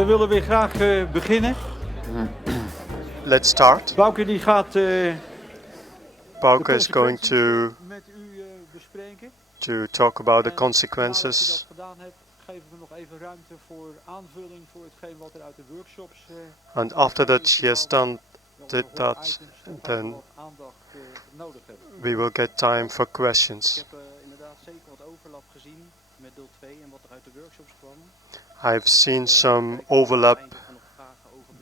We willen weer graag beginnen. Let's start. Bouke die gaat Bouke is going to met u bespreken. talk about the En consequences. nadat hij dat gedaan heeft, geven we nog even ruimte voor aanvulling voor hetgeen wat er uit de workshops And after that she has did that, then aandacht nodig hebben. we will get time for questions. Ik heb inderdaad zeker wat overlap gezien met deel 2 en wat er uit de workshops kwam. I've seen some overlap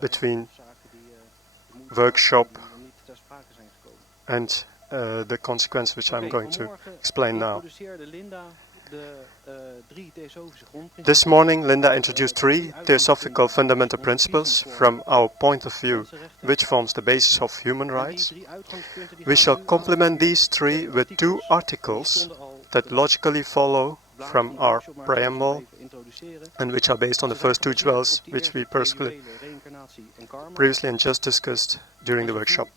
between workshop and the consequence which I'm going to explain now. This morning Linda introduced 3 Theosophical fundamental principles from our point of view, which forms the basis of human rights. We shall complement these 3 with 2 articles that logically follow from our preamble and which are based on the first 2 jewels which we previously and just discussed during the workshop.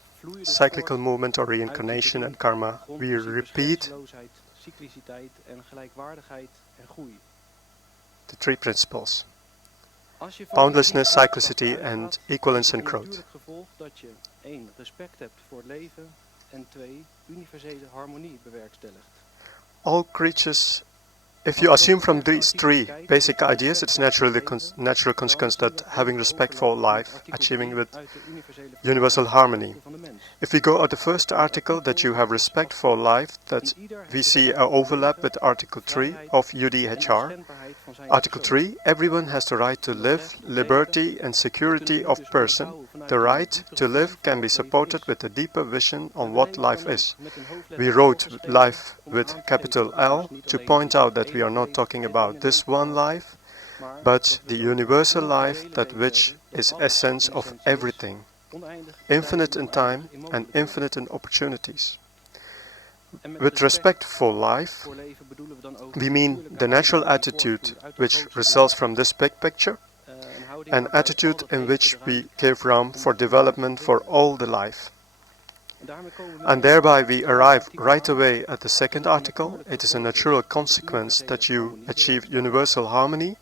Cyclical movement or reincarnation and karma. We repeat the 3 principles: boundlessness, cyclicity and equivalence and growth. All creatures, if you assume from these 3 basic ideas, it's naturally the natural consequence that having respect for life, achieving with universal harmony. If we go at the first article, that you have respect for life, that we see an overlap with Article 3 of UDHR. Article 3, everyone has the right to live, liberty and security of person. The right to live can be supported with a deeper vision on what life is. We wrote life with capital L to point out that we are not talking about this one life, but the universal life, that which is essence of everything, infinite in time and infinite in opportunities. With respect for life, we mean the natural attitude which results from this big picture, an attitude in which we give room for development for all the life. And thereby we arrive right away at the second article. It is a natural consequence that you achieve universal harmony.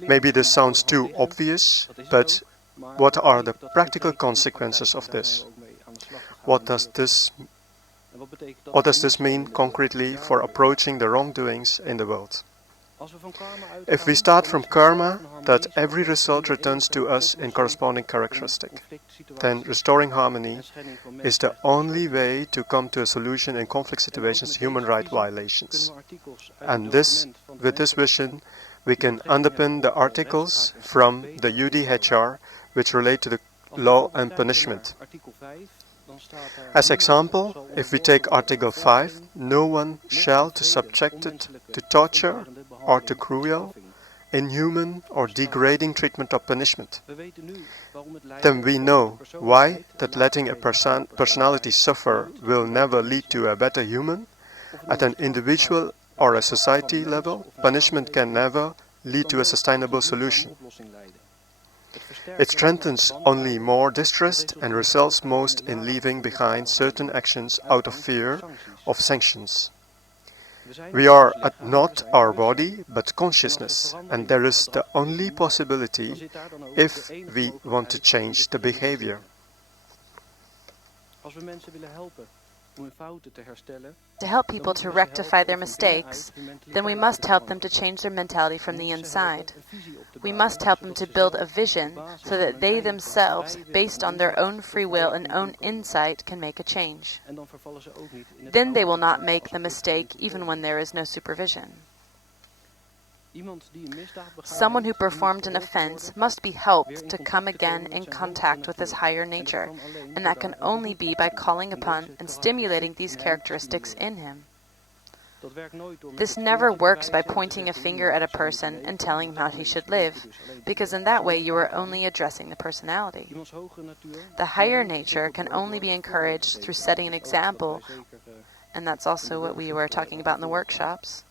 Maybe this sounds too obvious, but what are the practical consequences of this? What does this mean concretely for approaching the wrongdoings in the world? If we start from karma, that every result returns to us in corresponding characteristic, then restoring harmony is the only way to come to a solution in conflict situations, human rights violations. And with this vision, we can underpin the articles from the UDHR which relate to the law and punishment. As example, if we take Article 5, no one shall be subjected to torture or to cruel, inhuman or degrading treatment or punishment. Then we know why that letting a personality suffer will never lead to a better human. At an individual or a society level, punishment can never lead to a sustainable solution. It strengthens only more distrust and results most in leaving behind certain actions out of fear of sanctions. We are not our body, but consciousness, and there is the only possibility if we want to change the behavior. To help people to rectify their mistakes, then we must help them to change their mentality from the inside. We must help them to build a vision so that they themselves, based on their own free will and own insight, can make a change. Then they will not make the mistake even when there is no supervision. Someone who performed an offense must be helped to come again in contact with his higher nature, and that can only be by calling upon and stimulating these characteristics in him. This never works by pointing a finger at a person and telling him how he should live, because in that way you are only addressing the personality. The higher nature can only be encouraged through setting an example, and that's also what we were talking about in the workshops,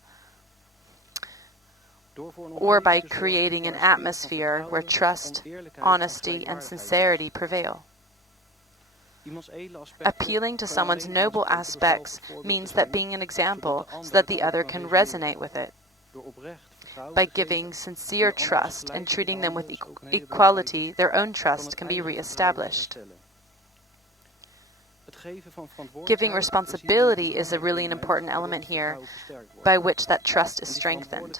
or by creating an atmosphere where trust, honesty, and sincerity prevail. Appealing to someone's noble aspects means that being an example so that the other can resonate with it. By giving sincere trust and treating them with equality, their own trust can be re-established. Giving responsibility is really an important element here, by which that trust is strengthened.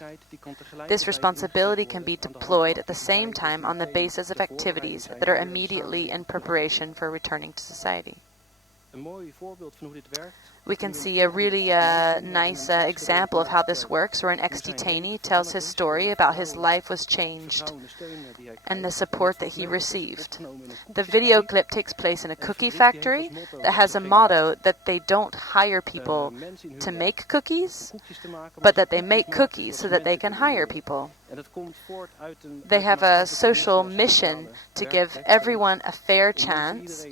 This responsibility can be deployed at the same time on the basis of activities that are immediately in preparation for returning to society. We can see a really nice example of how this works, where an ex-detainee tells his story about his life was changed and the support that he received. The video clip takes place in a cookie factory that has a motto that they don't hire people to make cookies, but that they make cookies so that they can hire people. They have a social mission to give everyone a fair chance,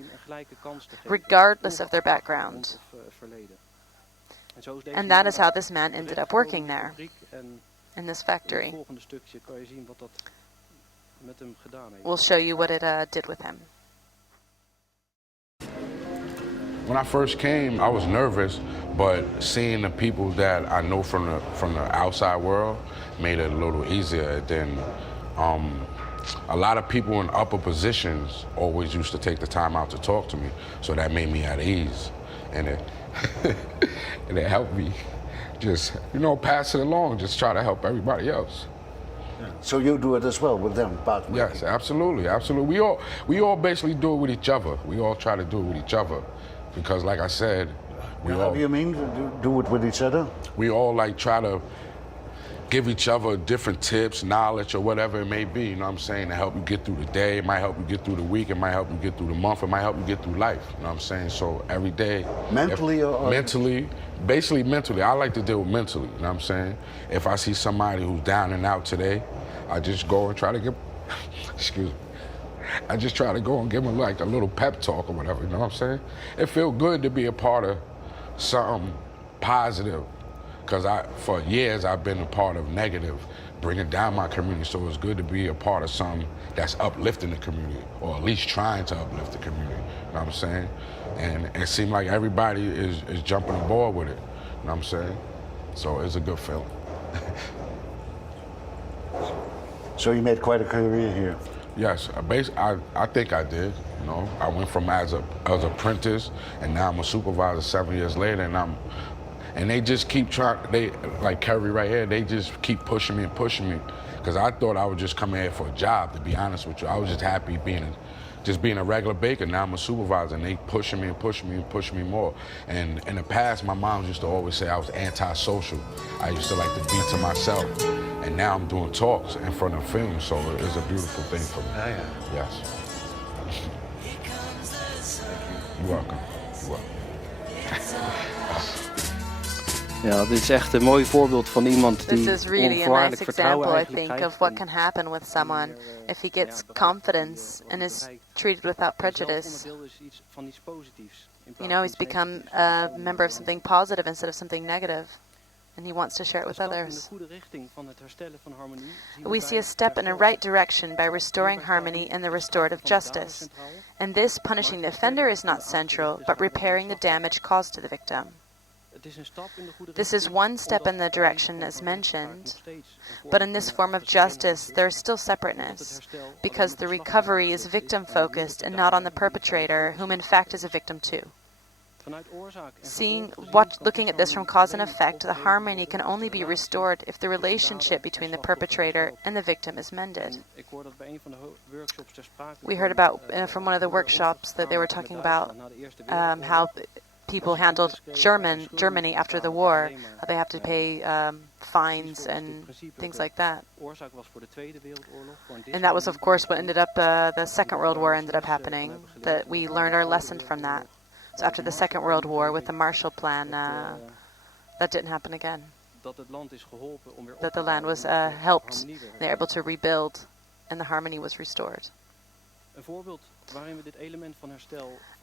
regardless of their background. And that is how this man ended up working there, in this factory. We'll show you what it did with him. When I first came, I was nervous, but seeing the people that I know from the outside world made it a little easier. Then a lot of people in upper positions always used to take the time out to talk to me, so that made me at ease, and it and it helped me just, pass it along, just try to help everybody else. Yeah. So you do it as well with them, but yes, absolutely. We all basically do it with each other. We all try to do it with each other, because, like I said, how do you mean do it with each other? We all try to give each other different tips, knowledge, or whatever it may be, to help you get through the day. It might help you get through the week. It might help you get through the month. It might help you get through life, So every day. Mentally or? Mentally, basically mentally. I like to deal with mentally, If I see somebody who's down and out today, I just go and try to give, excuse me. I just try to go and give them a little pep talk or whatever, It feels good to be a part of something positive. Because for years, I've been a part of negative, bringing down my community. So it's good to be a part of something that's uplifting the community, or at least trying to uplift the community. And it seems like everybody is jumping aboard with it. So it's a good feeling. So you made quite a career here. Yes, I think I did. I went from as an apprentice, and now I'm a supervisor 7 years later, and they just keep trying, like Kerry right here, they just keep pushing me. Because I thought I would just come here for a job, to be honest with you. I was just happy being a regular baker. Now I'm a supervisor, and they pushing me more. And in the past, my mom used to always say I was antisocial. I used to like to be to myself. And now I'm doing talks in front of film, so it's a beautiful thing for me. Oh, yeah. Yes. You're welcome. Ja, dit is echt een mooi voorbeeld van iemand die This is really a onvoorwaardelijk nice vertrouwen example, I eigenlijk think, krijgt. of what can happen with someone if he gets confidence and is treated without prejudice. He's become a member of something positive instead of something negative, and he wants to share it with others. We see a step in a right direction by restoring harmony and the restorative justice. And this, punishing the offender, is not central, but repairing the damage caused to the victim. This is one step in the direction as mentioned, but in this form of justice there is still separateness, because the recovery is victim-focused and not on the perpetrator, whom in fact is a victim too. Looking at this from cause and effect, the harmony can only be restored if the relationship between the perpetrator and the victim is mended. We heard about from one of the workshops that they were talking about how people handled Germany after the war, how they have to pay fines and things like that. And that was, of course, what ended up, the Second World War ended up happening, that we learned our lesson from that. So after the Second World War, with the Marshall Plan, that didn't happen again. That the land was helped, they were able to rebuild, and the harmony was restored.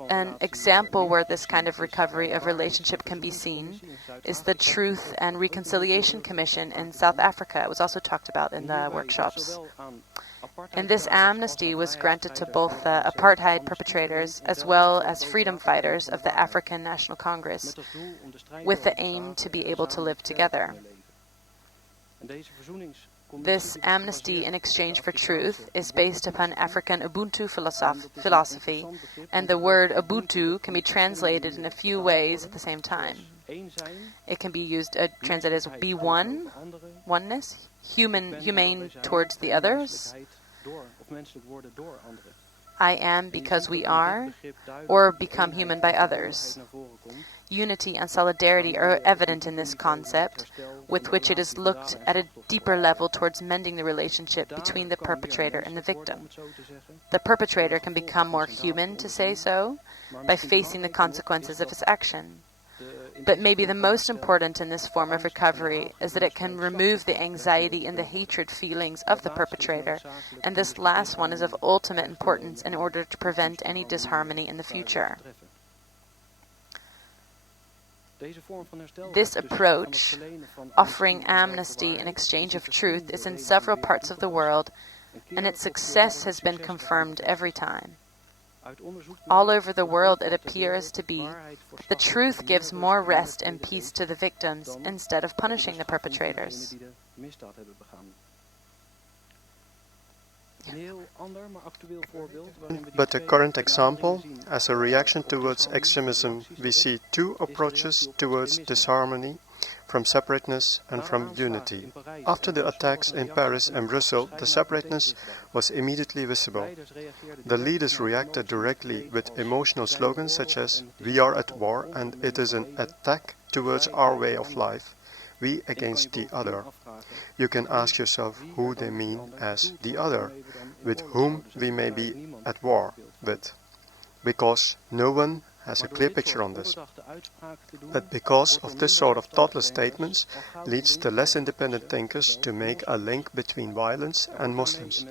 An example where this kind of recovery of relationship can be seen is the Truth and Reconciliation Commission in South Africa. It was also talked about in the workshops. And this amnesty was granted to both apartheid perpetrators as well as freedom fighters of the African National Congress, with the aim to be able to live together. This amnesty in exchange for truth is based upon African Ubuntu philosophy, and the word Ubuntu can be translated in a few ways at the same time. It can be used translated as be one, oneness, humane towards the others, I am because we are, or become human by others. Unity and solidarity are evident in this concept, with which it is looked at a deeper level towards mending the relationship between the perpetrator and the victim. The perpetrator can become more human, to say so, by facing the consequences of his action. But maybe the most important in this form of recovery is that it can remove the anxiety and the hatred feelings of the perpetrator, and this last one is of ultimate importance in order to prevent any disharmony in the future. This approach, offering amnesty in exchange of truth, is in several parts of the world, and its success has been confirmed every time. All over the world it appears to be that the truth gives more rest and peace to the victims instead of punishing the perpetrators. But a current example, as a reaction towards extremism, we see two approaches towards disharmony, from separateness and from unity. After the attacks in Paris and Brussels, the separateness was immediately visible. The leaders reacted directly with emotional slogans such as, "We are at war and it is an attack towards our way of life, we against the other." You can ask yourself who they mean as the other, with whom we may be at war with, because no one has a clear picture on this. But because of this sort of thoughtless statements leads the less independent thinkers to make a link between violence and Muslims.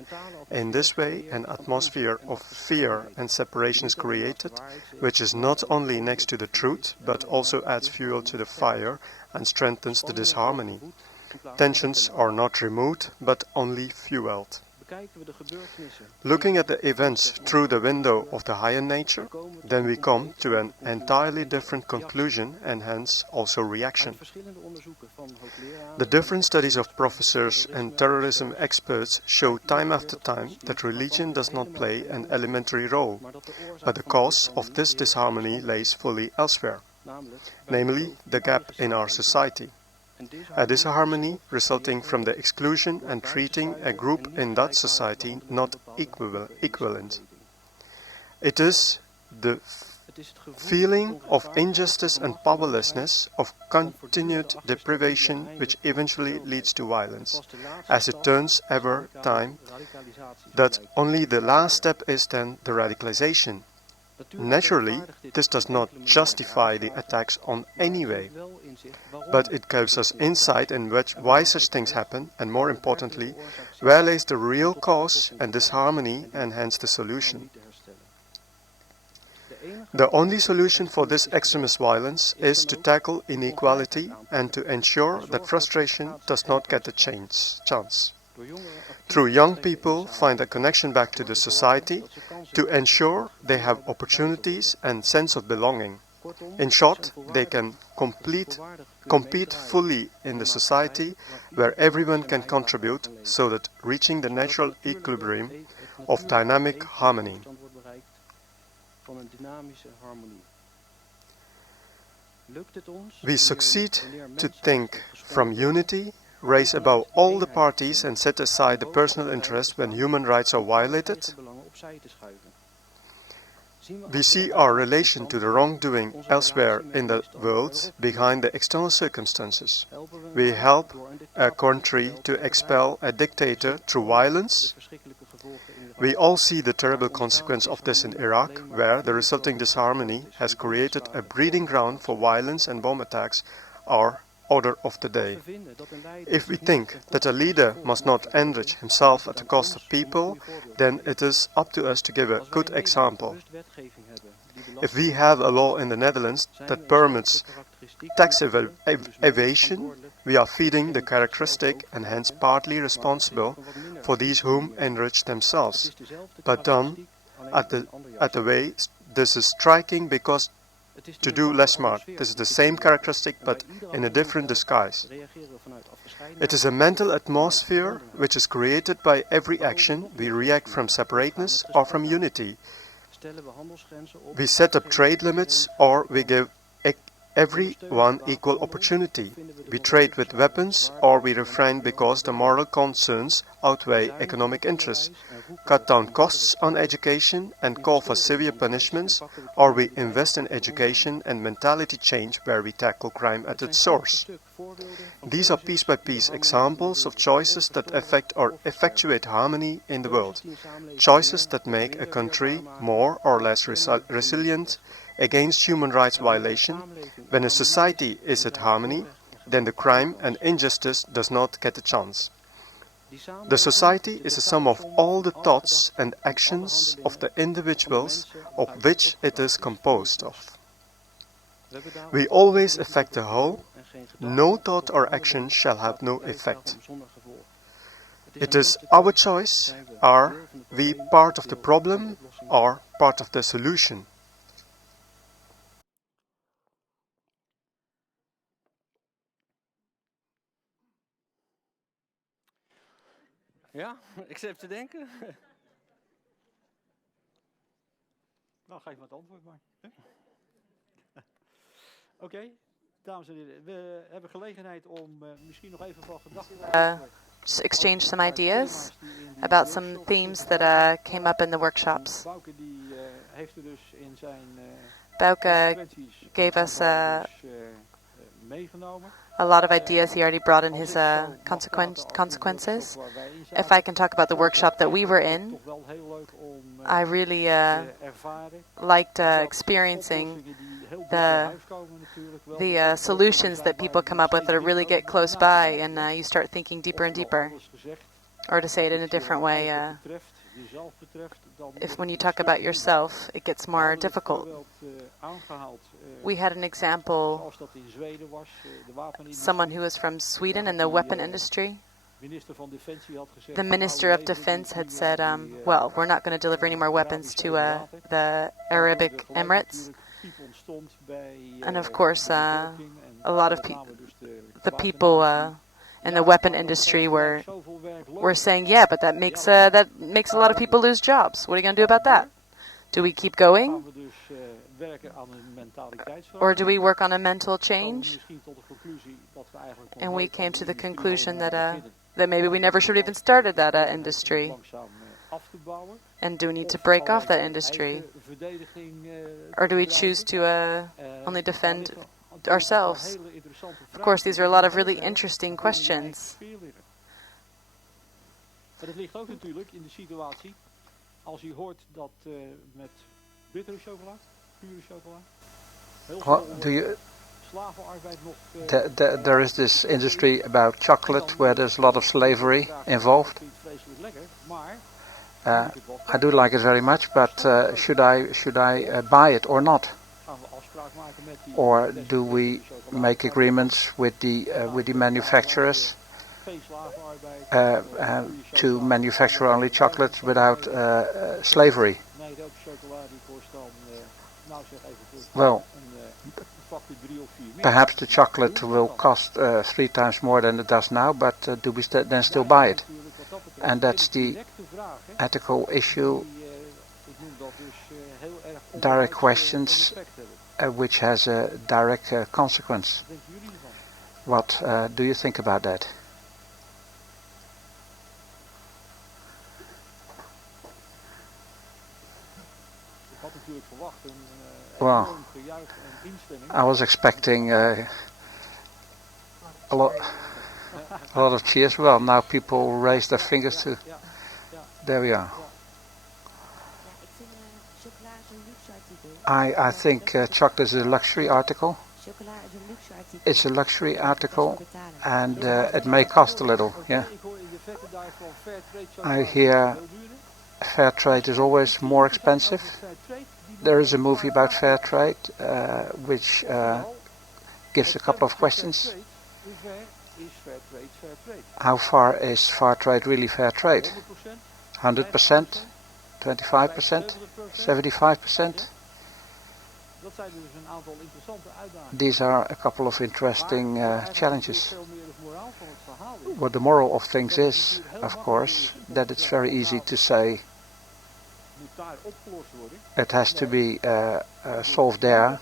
In this way, an atmosphere of fear and separation is created, which is not only next to the truth, but also adds fuel to the fire and strengthens the disharmony. Tensions are not removed, but only fueled. Looking at the events through the window of the higher nature, then we come to an entirely different conclusion and hence also reaction. The different studies of professors and terrorism experts show time after time that religion does not play an elementary role, but the cause of this disharmony lays fully elsewhere, namely the gap in our society. A disharmony resulting from the exclusion and treating a group in that society not equivalent. It is the feeling of injustice and powerlessness, of continued deprivation, which eventually leads to violence, as it turns every time that only the last step is then the radicalization. Naturally, this does not justify the attacks on any way, but it gives us insight in why such things happen, and more importantly, where lays the real cause and disharmony and hence the solution. The only solution for this extremist violence is to tackle inequality and to ensure that frustration does not get a chance. Through young people find a connection back to the society, to ensure they have opportunities and sense of belonging. In short, they can compete fully in the society where everyone can contribute, so that reaching the natural equilibrium of dynamic harmony. We succeed to think from unity, raise above all the parties and set aside the personal interest when human rights are violated. We see our relation to the wrongdoing elsewhere in the world behind the external circumstances. We help a country to expel a dictator through violence. We all see the terrible consequence of this in Iraq, where the resulting disharmony has created a breeding ground for violence and bomb attacks, our order of the day. If we think that a leader must not enrich himself at the cost of people, then it is up to us to give a good example. If we have a law in the Netherlands that permits tax evasion, we are feeding the characteristic and hence partly responsible for these whom enrich themselves. But done at the way, this is striking because to do less smart. This is the same characteristic but in a different disguise. It is a mental atmosphere which is created by every action. We react from separateness or from unity. We set up trade limits or we give everyone equal opportunity. We trade with weapons or we refrain because the moral concerns outweigh economic interests. Cut down costs on education and call for severe punishments, or we invest in education and mentality change where we tackle crime at its source. These are piece-by-piece examples of choices that affect or effectuate harmony in the world. Choices that make a country more or less resilient against human rights violation. When a society is at harmony, then the crime and injustice does not get a chance. The society is a sum of all the thoughts and actions of the individuals of which it is composed of. We always affect the whole. No thought or action shall have no effect. It is our choice. Are we part of the problem or part of the solution? Ja, ik zit even te denken. Nou, geef maar het antwoord maar. Oké, dames en heren, we hebben gelegenheid om misschien nog even van gedachten just exchange some ideas about some themes that came up in the workshops. Bouke die heeft er dus in zijn Bouke gave us meegenomen. a lot of ideas he already brought in his consequences. If I can talk about the workshop that we were in, I really liked experiencing the solutions that people come up with that really get close by, and you start thinking deeper and deeper. Or to say it in a different way, if when you talk about yourself, it gets more difficult. We had an example, someone who was from Sweden in the weapon industry. The Minister of Defense had said, well, we're not going to deliver any more weapons to the Arabic Emirates. And of course, a lot of the people in the weapon industry were saying, yeah, but that makes a lot of people lose jobs. What are you going to do about that? Do we keep going? Or do we work on a mental change? And we came to the conclusion that maybe we never should have even started that industry. And do we need to break off that industry? Or do we choose to only defend ourselves? Of course, these are a lot of really interesting questions. Maar het ligt ook natuurlijk in de situatie als u hoort dat met bittere chocola, pure chocola, heel slavenarbeid nog... There is this industry about chocolate where there's a lot of slavery involved. I do like it very much, but should I buy it or not? Or do we make agreements with the manufacturers to manufacture only chocolate without slavery? Well, perhaps the chocolate will cost 3 times more than it does now, but do we then still buy it? And that's the ethical issue, direct questions, which has a direct consequence. What do you think about that? Well, I was expecting a lot of cheers. Well, now people raise their fingers to... There we are. I think chocolate is a luxury article. It's a luxury article, and it may cost a little, yeah. I hear fair trade is always more expensive. There is a movie about fair trade, which gives a couple of questions. How far is fair trade really fair trade? 100%? 25%? 75%? These are a couple of interesting challenges. What the moral of things is, of course, that it's very easy to say it has to be solved there.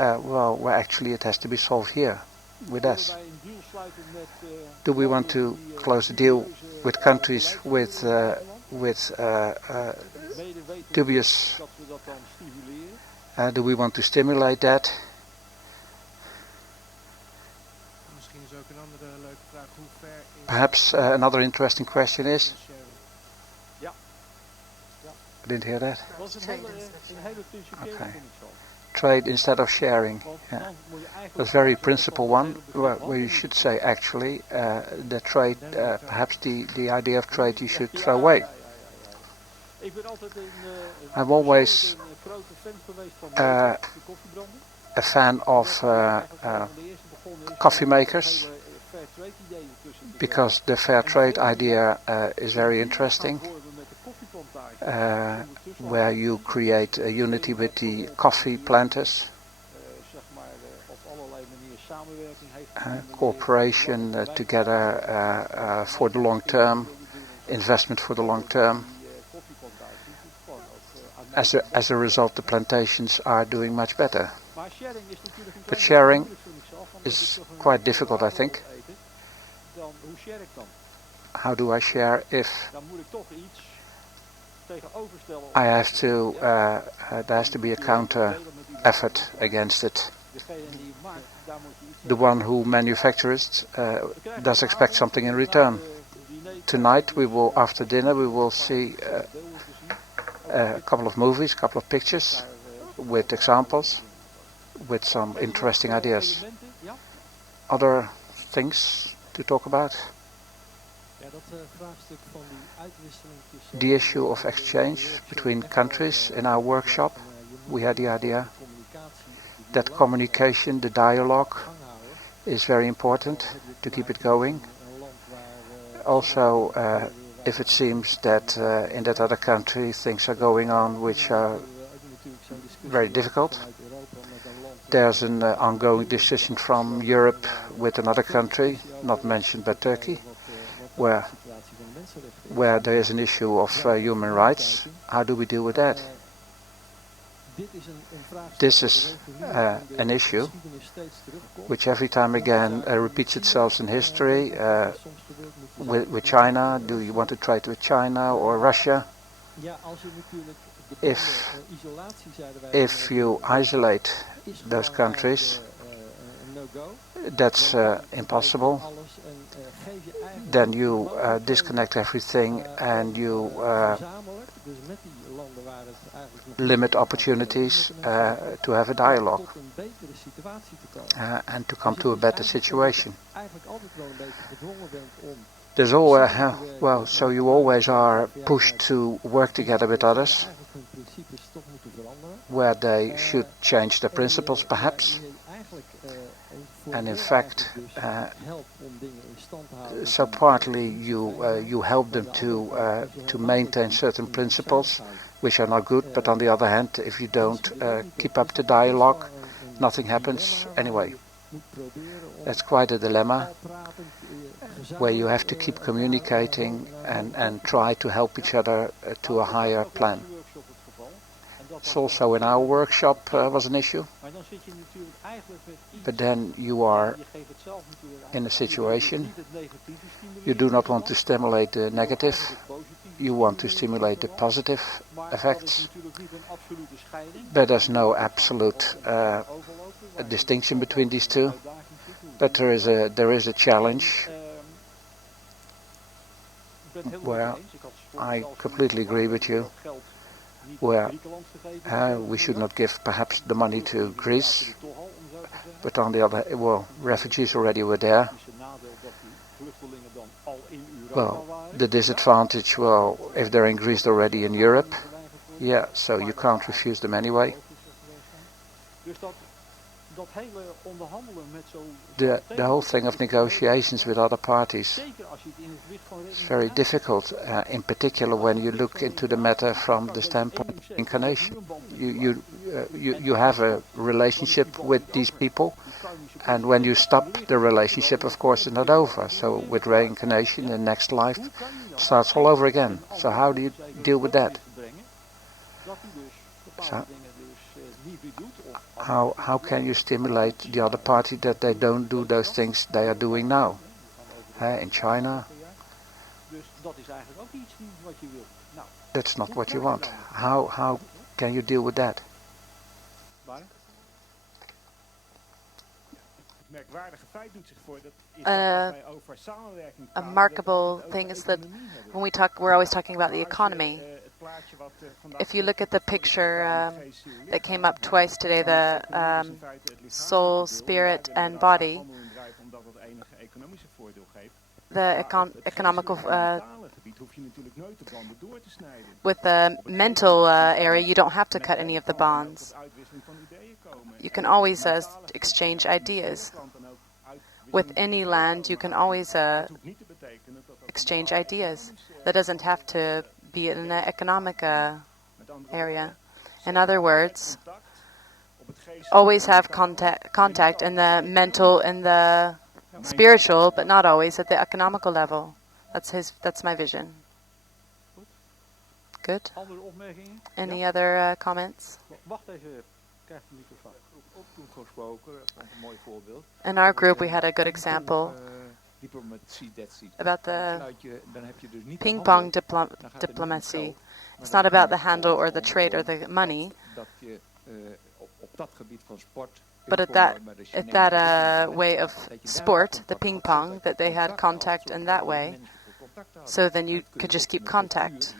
Well, actually it has to be solved here, with us. Do we want to close a deal with countries with dubious? Do we want to stimulate that? Perhaps another interesting question is. I didn't hear that. Okay. Trade instead of sharing. Yeah. That's a very principal one, where you should say actually the trade, perhaps the idea of trade you should throw away. I'm always a fan of coffee makers, because the fair trade idea is very interesting, where you create a unity with the coffee planters, cooperation together for the long term, investment for the long term. As a result, the plantations are doing much better. But sharing is quite difficult, I think. How do I share if I have to, there has to be a counter effort against it. The one who manufactures does expect something in return. Tonight we will, after dinner, we will see a couple of movies, a couple of pictures with examples, with some interesting ideas. Other things to talk about? The issue of exchange between countries. In our workshop, we had the idea that communication, the dialogue, is very important to keep it going. Also, if it seems that in that other country things are going on which are very difficult, there's an ongoing decision from Europe with another country, not mentioned by Turkey, where there is an issue of human rights. How do we deal with that? This is an issue which every time again repeats itself in history. With China, do you want to trade with China or Russia? If you isolate those countries, that's impossible. Then you disconnect everything and you limit opportunities to have a dialogue and to come to a better situation. There's always, so you always are pushed to work together with others, where they should change their principles perhaps. And in fact, so partly you help them to maintain certain principles which are not good, but on the other hand, if you don't keep up the dialogue, nothing happens anyway. That's quite a dilemma, where you have to keep communicating and try to help each other to a higher plan. It's also in our workshop was an issue. But then you are in a situation, you do not want to stimulate the negative, you want to stimulate the positive effects. But there's no absolute distinction between these two. But there is a challenge where I completely agree with you, where we should not give perhaps the money to Greece, but on the other, refugees already were there. Well, the disadvantage, if they're in Greece already in Europe, so you can't refuse them anyway. the whole thing of negotiations with other parties is very difficult, in particular when you look into the matter from the standpoint of incarnation. You have a relationship with these people, and when you stop the relationship, of course, it's not over. So with reincarnation, the next life starts all over again. So how do you deal with that? So how can you stimulate the other party that they don't do those things they are doing now? In China, that's not what you want. How can you deal with that? A remarkable thing is that when we talk, we're always talking about the economy. If you look at the picture that came up twice today, the soul, spirit, and body, the economical, with the mental area, you don't have to cut any of the bonds. You can always exchange ideas. With any land, you can always exchange ideas. That doesn't have to be in an economic area. In other words, always have contact in the mental and the spiritual, but not always at the economical level. That's my vision. Good. Any other comments? In our group, we had a good example about the ping-pong diplomacy. It's not about the handle or the trade or the money, but at that way of sport, the ping-pong, that they had contact in that way. So then you could just keep contact.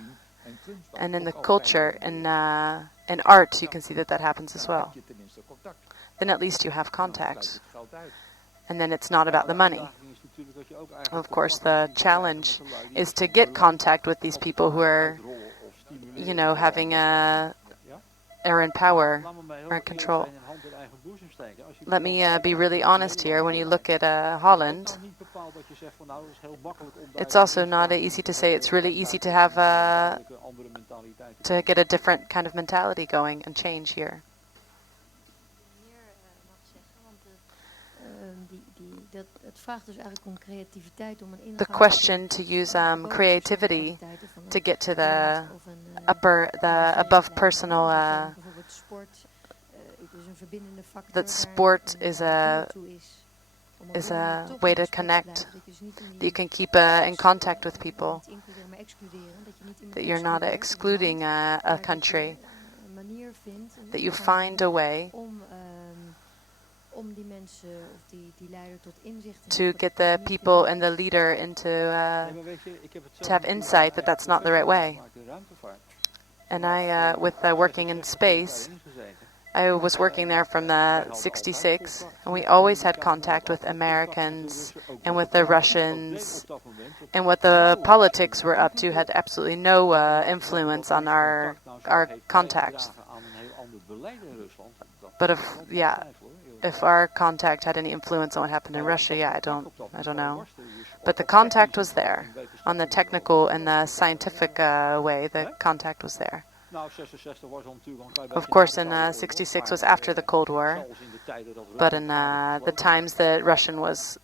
And in the culture, in art, you can see that happens as well. Then at least you have contact. And then it's not about the money. Of course, the challenge is to get contact with these people who are, having are in power, are in control. Let me be really honest here. When you look at Holland, it's also not easy to say it's really easy to have to get a different kind of mentality going and change here. The question to use creativity to get to the above personal, that sport is a way to connect, that you can keep in contact with people, that you're not excluding a country, that you find a way to get the people and the leader to have insight that that's not the right way. And I, with working in space, I was working there from the 66, and we always had contact with Americans and with the Russians, and what the politics were up to had absolutely no influence on our contact. But if our contact had any influence on what happened in Russia, I don't know. But the contact was there. On the technical and the scientific way, the contact was there. Of course, in 66 was after the Cold War, but in the times that Russian was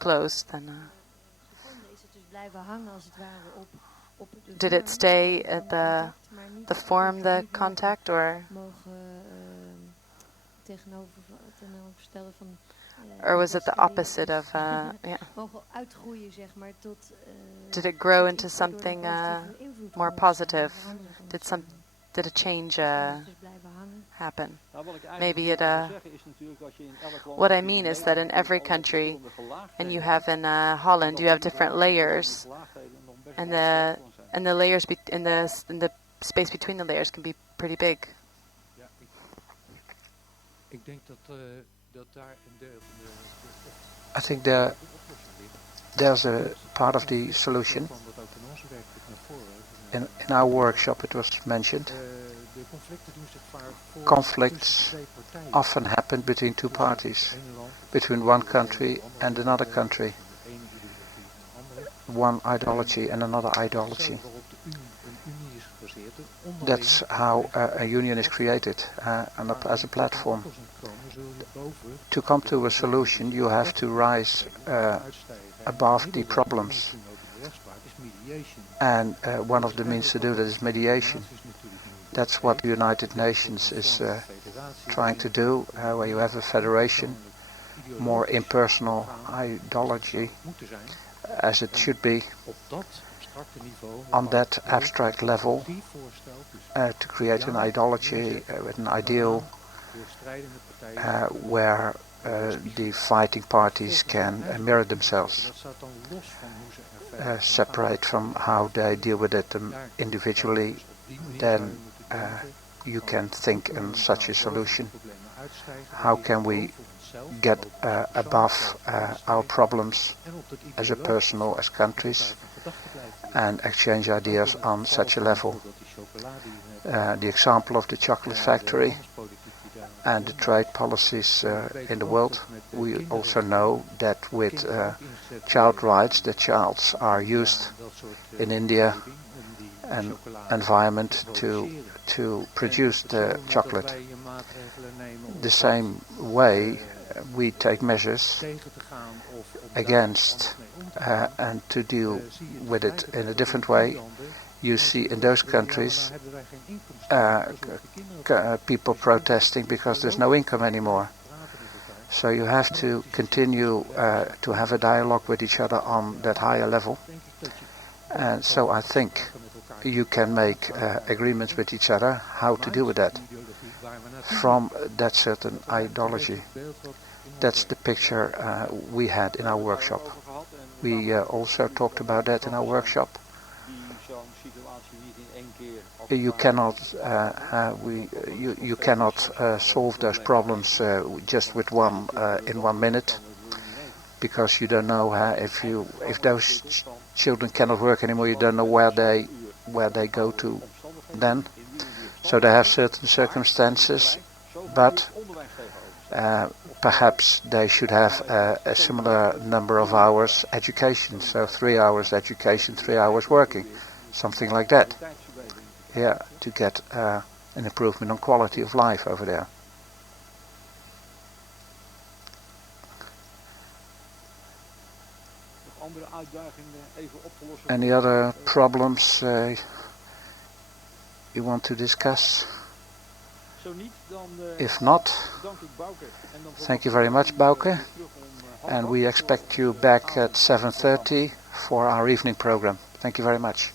closed, then did it stay at the form, the contact, or was it the opposite of, did it grow into something more positive? Did a change happen? Maybe it, what I mean is that in every country, and you have in Holland, you have different layers, and the layers, in the space between the layers can be pretty big. I think the there's a part of the solution. In our workshop it was mentioned. Conflicts often happen between two parties, between one country and another country, one ideology and another ideology. That's how a union is created, as a platform. To come to a solution, you have to rise above the problems. And one of the means to do that is mediation. That's what the United Nations is trying to do, where you have a federation, more impersonal ideology, as it should be, on that abstract level, to create an ideology with an ideal where the fighting parties can mirror themselves, separate from how they deal with it individually. Then you can think in such a solution. How can we get above our problems as a personal, as countries, and exchange ideas on such a level? The example of the chocolate factory and the trade policies in the world. We also know that with child rights, the childs are used in India and environment to produce the chocolate. The same way we take measures against and to deal with it in a different way. You see in those countries people protesting because there's no income anymore. So you have to continue to have a dialogue with each other on that higher level. And so I think you can make agreements with each other how to deal with that from that certain ideology. That's the picture we had in our workshop. We also talked about that in our workshop. You cannot you cannot solve those problems just with in 1 minute, because you don't know if those children cannot work anymore. You don't know where they go to then. So they have certain circumstances, but perhaps they should have a similar number of hours education. So 3 hours education, 3 hours working, something like that. Yeah, to get an improvement on quality of life over there. Any other problems you want to discuss? If not, thank you very much, Bouke, and we expect you back at 7:30 for our evening program. Thank you very much.